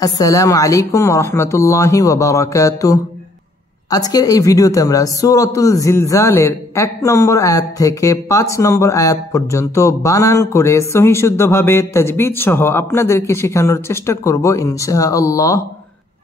আসসালামু আলাইকুম ওয়া রাহমাতুল্লাহি ওয়া বারাকাতুহু। আজকের এই ভিডিওতে আমরা সূরাতুল জিলজালের ১ নম্বর আয়াত থেকে ৫ নম্বর আয়াত পর্যন্ত বানান করে সহি শুদ্ধভাবে তাজবিদ সহ আপনাদেরকে শেখানোর চেষ্টা করব ইনশাআল্লাহ।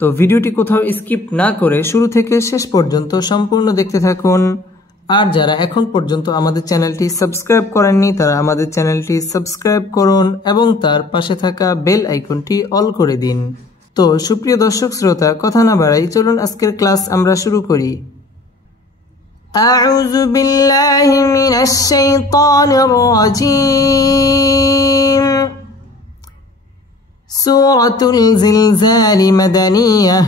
তো ভিডিওটি কোথাও স্কিপ না করে শুরু থেকে শেষ পর্যন্ত সম্পূর্ণ দেখতে থাকুন। আর যারা এখন পর্যন্ত আমাদের চ্যানেলটি সাবস্ক্রাইব করেননি তারা আমাদের চ্যানেলটি সাবস্ক্রাইব করুন এবং তার পাশে থাকা বেল আইকনটি অল করে দিন। তো সুপ্রিয় দর্শক শ্রোতা, কথা না বাড়াই চলুন আজকের ক্লাস আমরা শুরু করি। আউযু বিল্লাহি মিনাশ শাইতানির রাজীম। সূরাতুল জিলজাল মাদানিয়াহ।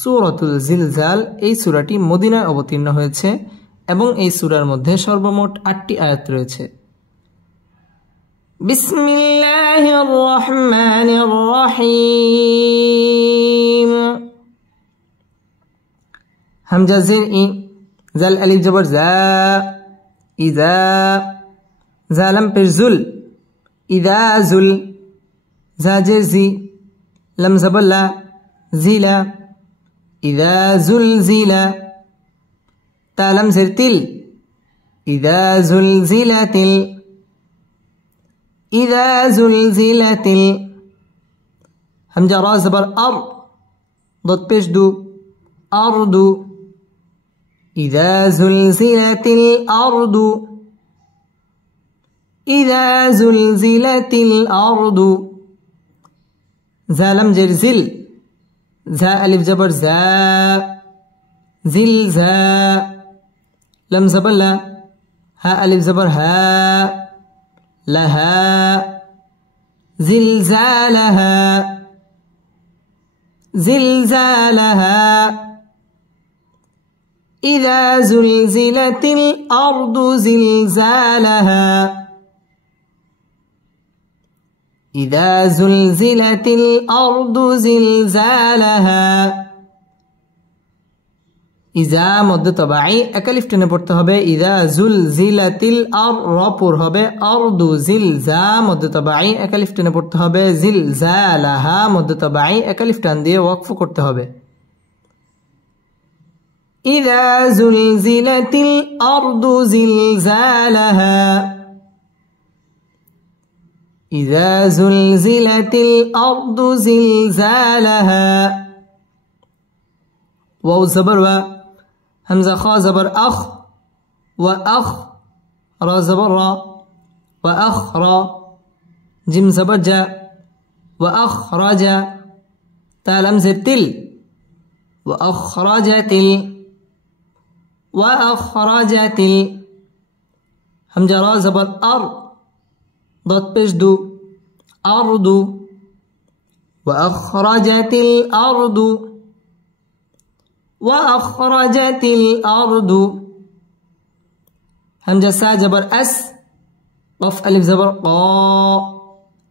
সূরাতুল জিলজাল এই সূরাটি মদিনায় অবতীর্ণ হয়েছে এবং এই সূরার মধ্যে সর্বমোট ৮টি আয়াত রয়েছে। বিসমিল্লাহির রহমানির রহিম। হামজা জের ই, জাল আলিফ জবর জা, ইজা, জালাম পেশ জুল, ইদা জুল, জা জের জি, লাম জবর লা, জিলা, ইদা জুল জিলা, তালাম জের তিল, ইদা জুল জিলাতিল, ইদা জুলজিলাতিল। হামজা রা জবর আর, দত পেশ দু, আরদু, ইদা জুলজিলাতিল আরদু, ইদা জুলজিলাতিল আরদু। জালাম জের জিল, জা আলিফ জবর জা, জিল জা, লাম জবর লা, হা আলিফ জবর হা, لها زلزالها زلزالها إذا زلزلت الأرض زلزالها إذا زلزلت الأرض زلزالها। ইজা মধ্যে তবাই একালিফ টেনে পড়তে হবে। ইদা জুল জিলাতিল আর রপুর হবে আরদু, জিল জা মধ্যে তবাই একালিফ টেনে পড়তে হবে। জিল জালাহা মধ্যে তবাই একালিফ টান দিয়ে ওয়াকফ করতে হবে। ইদা জুলজিলাতিল আরদু জিলজালাহা ইদা জুলজিলাতিল আরদু জিলজালাহা। ওয়াও জবর ওয়া, হামজা খা জবর আখ, ওয়া আখ, রা জবর রা, ওয়া আখ রা, জিম জবর জা, ওয়া আখ রাজা, তালাম জের তিল, ওয়া আখ রাজাতিল, ওয়া আখ রাজাতিল। হামজা রা জবর আর, দত পেশ দু, আরদু, ওয়া আখ রাজাতিল আরদু, وأخرجت الأرض. همزة سا جبر أس، قف ألف زبر قا،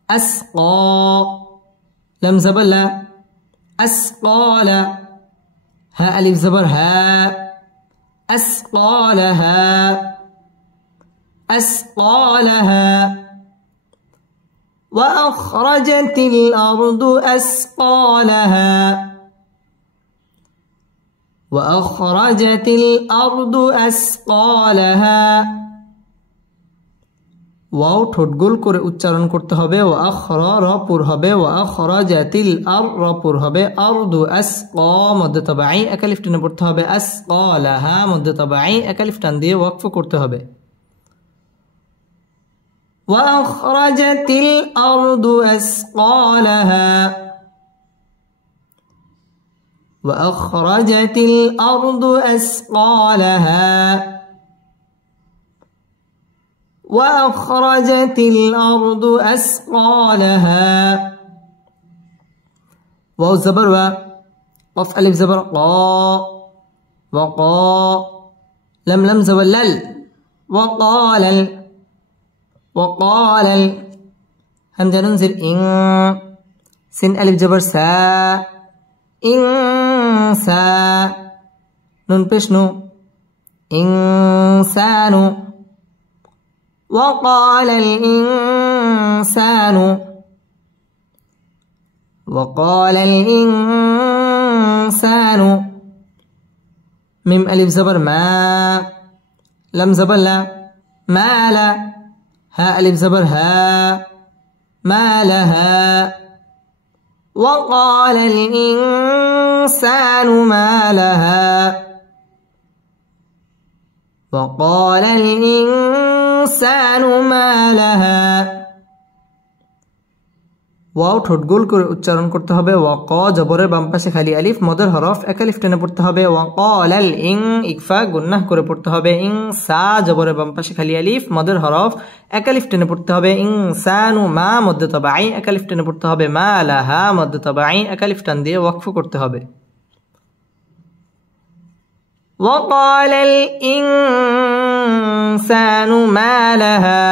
أسقى، لم زبر لا، أسقال، ها ألف زبر ها، أسقالها أسقالها. وأخرجت الأرض أسقالها وأخرجت الأرض أثقالها। ওয়াও ঠোঁট গোল করে উচ্চারণ করতে হবে। ওয়া আখরা রা পুর হবে, ওয়া আখরাজাতিল আর রা পুর হবে। আরদু আসকা মধ্যে তাবাই একালিফ টেনে পড়তে হবে। আসকালাহা মধ্যে তাবাই একালিফ টান দিয়ে ওয়াকফ করতে হবে। ওয়া আখরাজাতিল আরদু আসকালাহা وأخرجت الأرض أثقالها وأخرجت الأرض أثقالها. واو زبر و، قف ألف زبر قا، وقا، لم لم زبر لل، وقال وقال. همزة ننزل إن، سين ألف جبر سا، إنسا، نون بشنو، إنسان. وقال الإنسان وقال الإنسان ميم ألف زبر ما لم زبر لا ما لا ها ألف زبر ها ما لها وقال الإنسان ما لها وقال الإنسان ما لها ওয়াও ঠোঁট গোল করে উচ্চারণ করতে হবে ওয়া ক জবরের বাম পাশে খালি আলিফ মদের হরফ এক আলিফ টেনে পড়তে হবে ওয়া ক্বালাল ইন ইকফা গুন্নাহ করে পড়তে হবে ইনসা জবরের বাম পাশে খালি আলিফ মদের হরফ এক আলিফ টেনে পড়তে হবে ইনসানু মা মদ্দে তাবাঈ এক আলিফ টেনে পড়তে হবে মা লাহা মদ্দে তাবাঈ এক আলিফ টান দিয়ে ওয়াকফ করতে হবে وقال الإنسان ما لها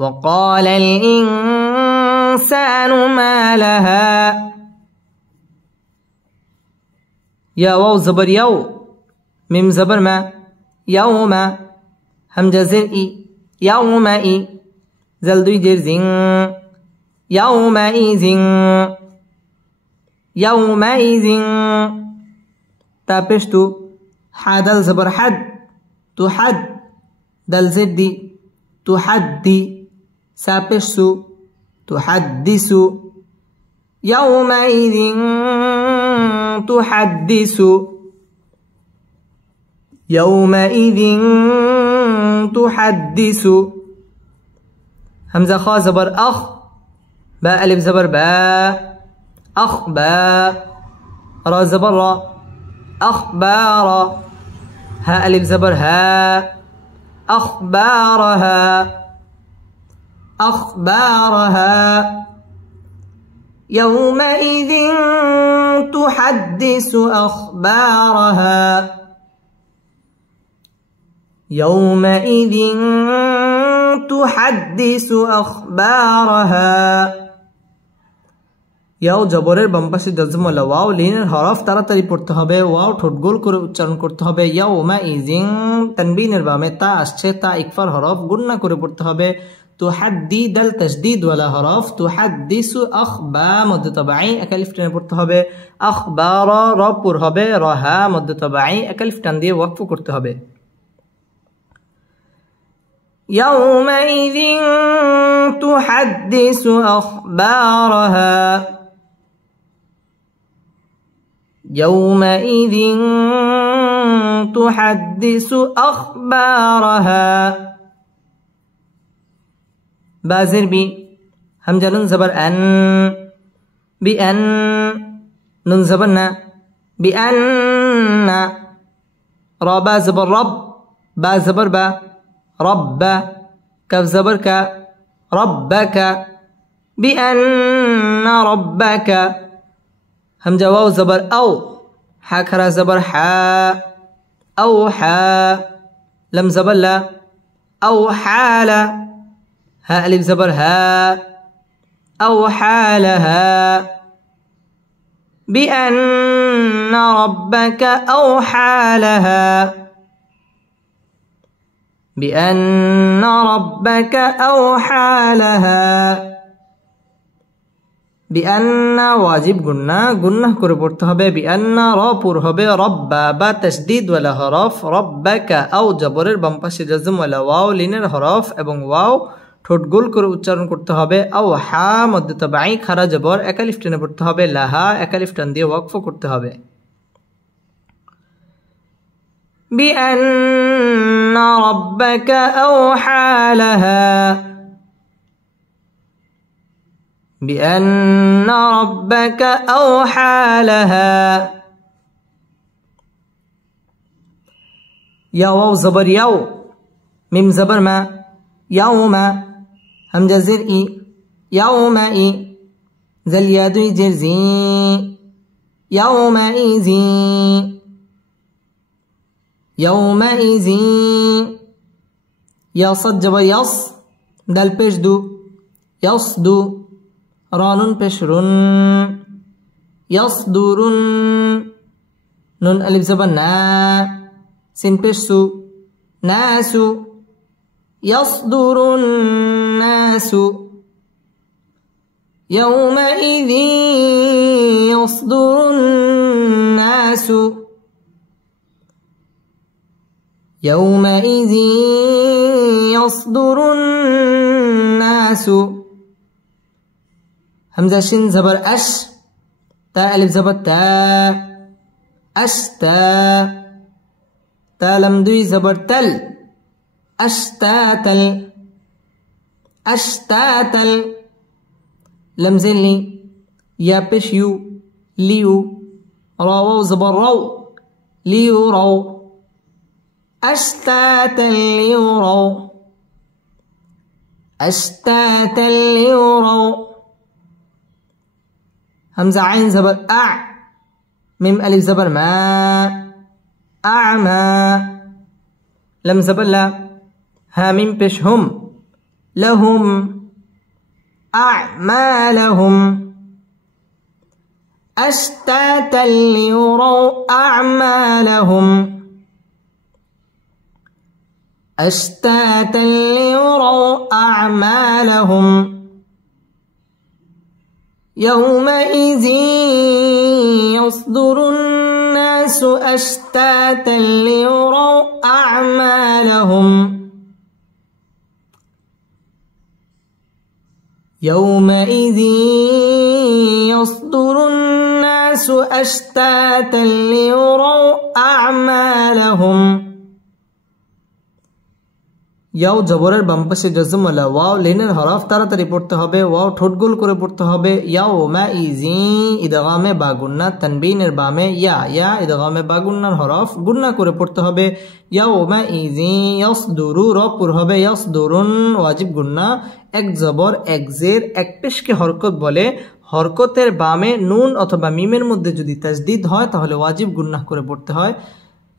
وقال الإنسان ما لها يا واو زبر يو ميم زبر ما يوم همزة زر إي يومئ زلدوي جر زين يومئذ يومئذ تابشتو حدل زبر حد تحد دل زدي تحدي سابشسو تحدث يومئذ تحدث يومئذ تحدث همزة خاء زبر أخ باء ألف زبر باء أخبار را زبر را أخبار ها ألف زبر ها أخبارها أخبارها يومئذ تحدث أخبارها يومئذ تحدث أخبارها ইয়াও জবরের বাম পাশে জজম ওয়ালা ওয়াও লিনের হরফ তাড়াতাড়ি পড়তে হবে ওয়াও ঠোঁট গোল করে উচ্চারণ করতে হবে ইয়াউমাইযিন তানবিনের বামে তা আসছে তা ইকফার হরফ গুন্না করে পড়তে হবে তুহাদ্দি দাল তাসদীদ ওয়ালা হরফ তুহাদ্দিসু আখবা মদ্দ তাবাঈ এক আলিফ টেনে পড়তে হবে আখবারা র পুর হবে রহা মদ্দ তাবাঈ এক আলিফ টান দিয়ে ওয়াকফ করতে হবে يومئذ تحدث أخبارها يومئذ تحدث أخبارها بازر بي همزة نون زبر أن بأن نون زبرنا بأن رابا زبر رب با زبر با رب كف زبر ك ربك بأن ربك همزة واو زبر أو حاكرا زبر حا أو حا لم زبر لا أو حال ها ألف زبر ها أو حالها بأن ربك أوحى لها بأن ربك أوحى لها بأن واجب গুন্নাহ করে পড়তে হবে بأن র পুর হবে রব্বা বা তাসদীদ ওয়ালা হরফ রব্বাকা আও জবরের বাম পাশে জজম ওয়ালা ওয়াও লিনের হরফ এবং ওয়াও ঠোঁট গোল করে উচ্চারণ করতে হবে আও হা মদ্দে তাবাঈ খারা জবর এক আলিফ টেনে পড়তে হবে লাহা এক আলিফ টান দিয়ে ওয়াকফ করতে হবে بأن ربك أوحى لها بأن ربك أوحى لها يا واو زبر يو ميم زبر ما يوم همزة زر إي يومئ زل يدوي جرزي يومئذ يومئذ يا صد جبر يص دل پیش دو يصدو رانون پیش رن يصدرن نون الف زبر نا سين پیش سو ناسو يصدر الناس يومئذ يصدر الناس يومئذ يصدر الناس همزة شين زبر أش تا ألف زبر تا أشتا تا لم دوي زبر تل أشتاتل أشتاتل لم زلي يا بش يو ليو راو زبر رو ليو رو أشتاتا ليروا أشتاتا ليروا همزة عين زبر أع ميم ألف زبر ما أعمى لم زبر لا ها ميم بش هم لهم أعمالهم أشتاتا ليروا أعمالهم أشتاتا ليروا أعمالهم يومئذ يصدر الناس أشتاتا ليروا أعمالهم يومئذ يصدر الناس أشتاتا ليروا أعمالهم याओ जबरेर बाम पाशे जज्म वाला वाओ लेनेर हरफ ताड़ाताड़ी पढ़ते हबे वाओ ठोट गोल करे पढ़ते हबे याओ माइजी इदगामे बागुन्ना तनबीनेर बामे या इदगामे बागुन्नार हरफ गुन्ना करे पढ़ते हबे याओ माइजी यसदुरु र पुर हबे यसदुरुन वाजिब गुन्ना एक जबर एक जेर एक पेश के हरकत बोले हरकतेर बामे नुन अथवा मिमेर मध्य यदि ताजदीद हय ताहले वाजिब गुन्ना करे पढ़ते हय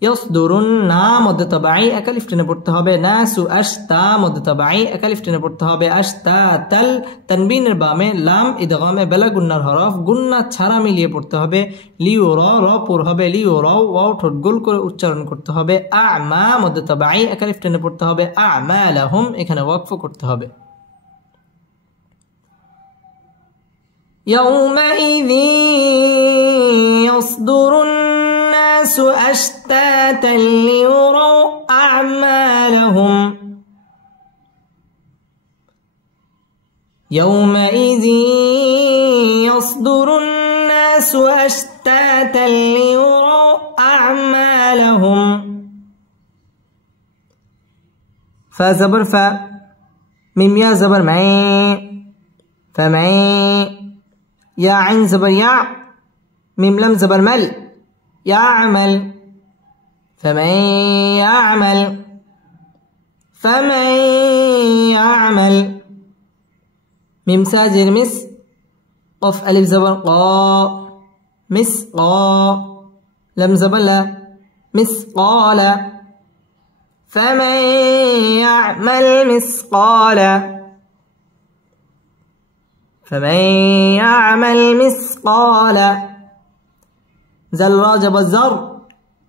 यस्दुरुन ना मध्य तबाई एक अलिफ टेने पढ़ते हबे नासु अश्ता मध्य तबाई एक अलिफ टेने पढ़ते हबे अश्तातल तनबीनेर बामे लाम इदगामे बेला गुन्नार हरफ गुन्ना छाड़ा मिलिए पढ़ते हबे लियुरा र पुर हबे लियुरा वाओ ठोट गोल करे उच्चारण करते हबे आमा मध्य तबाई एक अलिफ टेने पढ़ते हबे आमालाहुम एखाने वक्फ करते हबे यौमइज़ यस्दुरुन الناس أشتاتا ليروا أعمالهم يومئذ يصدر الناس أشتاتا ليروا أعمالهم فا زبر فا ميم يا زبر معي فمعي يا عين زبر يا ميم لم زبر مل يعمل فمن يعمل ميم ساجر مس قف ألف زبر قا مسقا لم زبر لا مسقال فمن يعمل مسقال زل را جب زر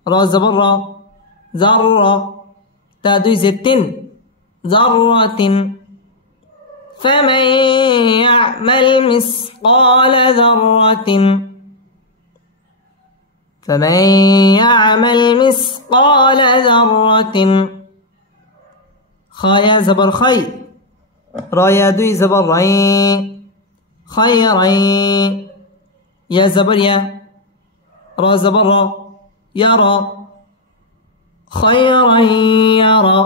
را زبر را زر تا دوی زتن ذرة فمن يعمل مثقال ذرة خايا زبر خي را يا دوي زبر ري خيرين يا زبر يا را زبر را يرى خيرا يرى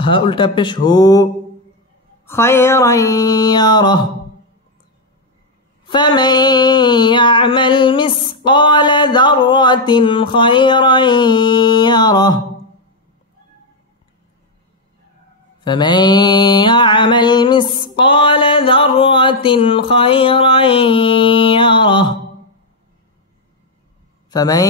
ها उल्टा पेश हो خيرا يره فمن يعمل مثقال ذرة خيرا يره فمن يعمل مثقال ذرة خيرا يره ফামাই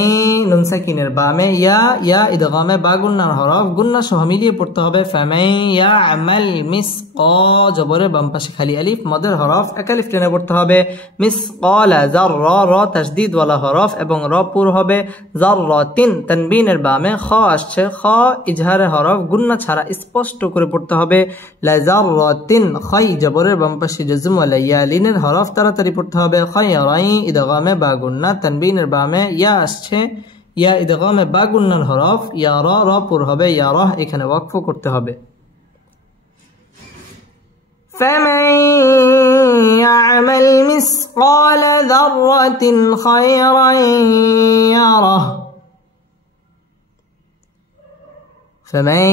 নুন সাকিনের বামে ইয়া ইদগামে বা গুন্নার হরফ গুন্না সহ মিলিয়ে পড়তে হবে ফামাই ইয়ামাল মিসকা জবরের বাম পাশে খালি আলিফ মদের হরফ এক আলিফ টেনে পড়তে হবে মিসকালা যাররা র তাসদীদ ওয়ালা হরফ এবং র পুর হবে যাররাতিন তানবিনের বামে খ আসছে খ ইজহারের হরফ গুন্না ছাড়া স্পষ্ট করে পড়তে হবে লা যাররাতিন খাই জবরের বাম পাশে জজম ওয়ালা ইয়া লিনের হরফ তাড়াতাড়ি পড়তে হবে খায়রাই ইদগামে বা গুন্না তানবিনের বামে ইয়া আসছে ইয়া ইদগামে বা গুন্নার হরফ ইয়া র পুর হবে ইয়া রাহ এখানে ওয়াকফ করতে হবে ফামান ইয়ামাল মিসকাল যাররাতিন খায়রান ইয়ারাহ ফামান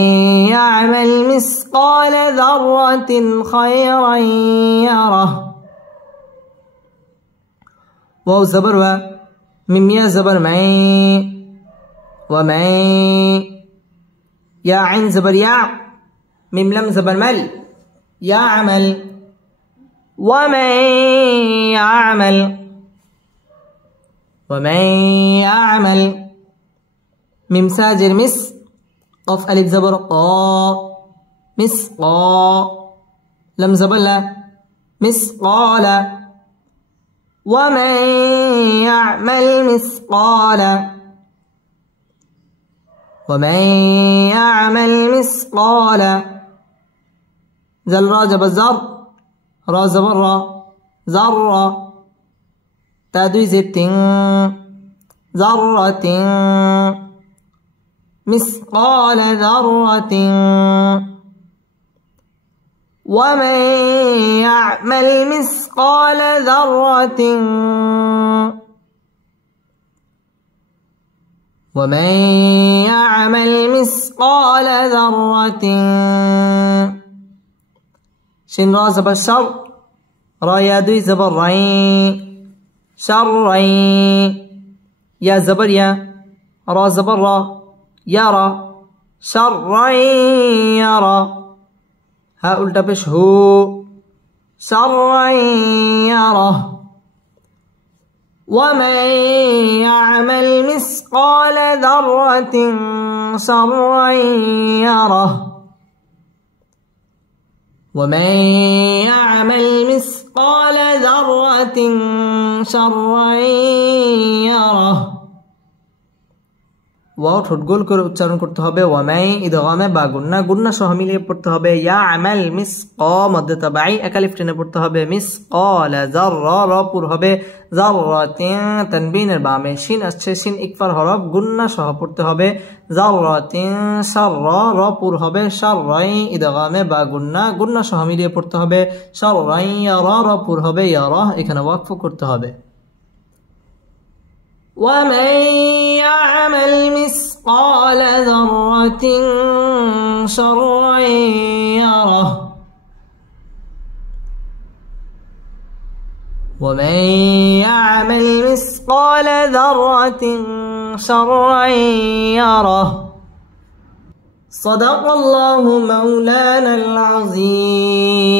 ইয়ামাল মিসকাল যাররাতিন খায়রান ইয়ারাহ ওয়াও জবর ওয়া মিম ইয়া জবর মাই ওয়া মাই ইয়া আইন জবর ইয়া মিম লাম জবর মাল ইয়া আমাল ওয়া মান ইয়ামাল ওয়া মান ইয়ামাল মিম সাজির মিস قاف الف زبر قا মিস قا لم زبر لا مسقال ومن يعمل مثقال زل را جب زر را زبر را زر تادوي زبتين ذرة مثقال ذرة ومن يعمل مثقال ذرة شين را زبر شر را يا دوي زبر رين شرين يا زبر يا را زبر را يرى شرين يرى ها উল্টা পেশ হু شرًا يره ومن يعمل مثقال ذرة شرًا يره ومن يعمل مثقال ذرة شرًا يره ওয়াও ঠোঁট গোল করে উচ্চারণ করতে হবে ওয়ামাই ইদগামে বা গুন্না গুন্না সহ মিলিয়ে পড়তে হবে ইয়া আমাল মিসকা মধ্যে তাবাই এক আলিফ টেনে পড়তে হবে মিসকাল যাররা র পুর হবে যাররাতিন তানবিনের বামে শিন আসছে শিন ইকফার হরফ গুন্না সহ পড়তে হবে যাররাতিন শাররা র পুর হবে শাররাই ইদগামে বা গুন্না গুন্না সহ মিলিয়ে পড়তে হবে শাররাই ইয়ারা র পুর হবে ইয়ারা এখানে ওয়াকফ করতে হবে ومن يعمل مثقال ذرة شرًا يره ومن يعمل مثقال ذرة شرًا يره صدق الله مولانا العظيم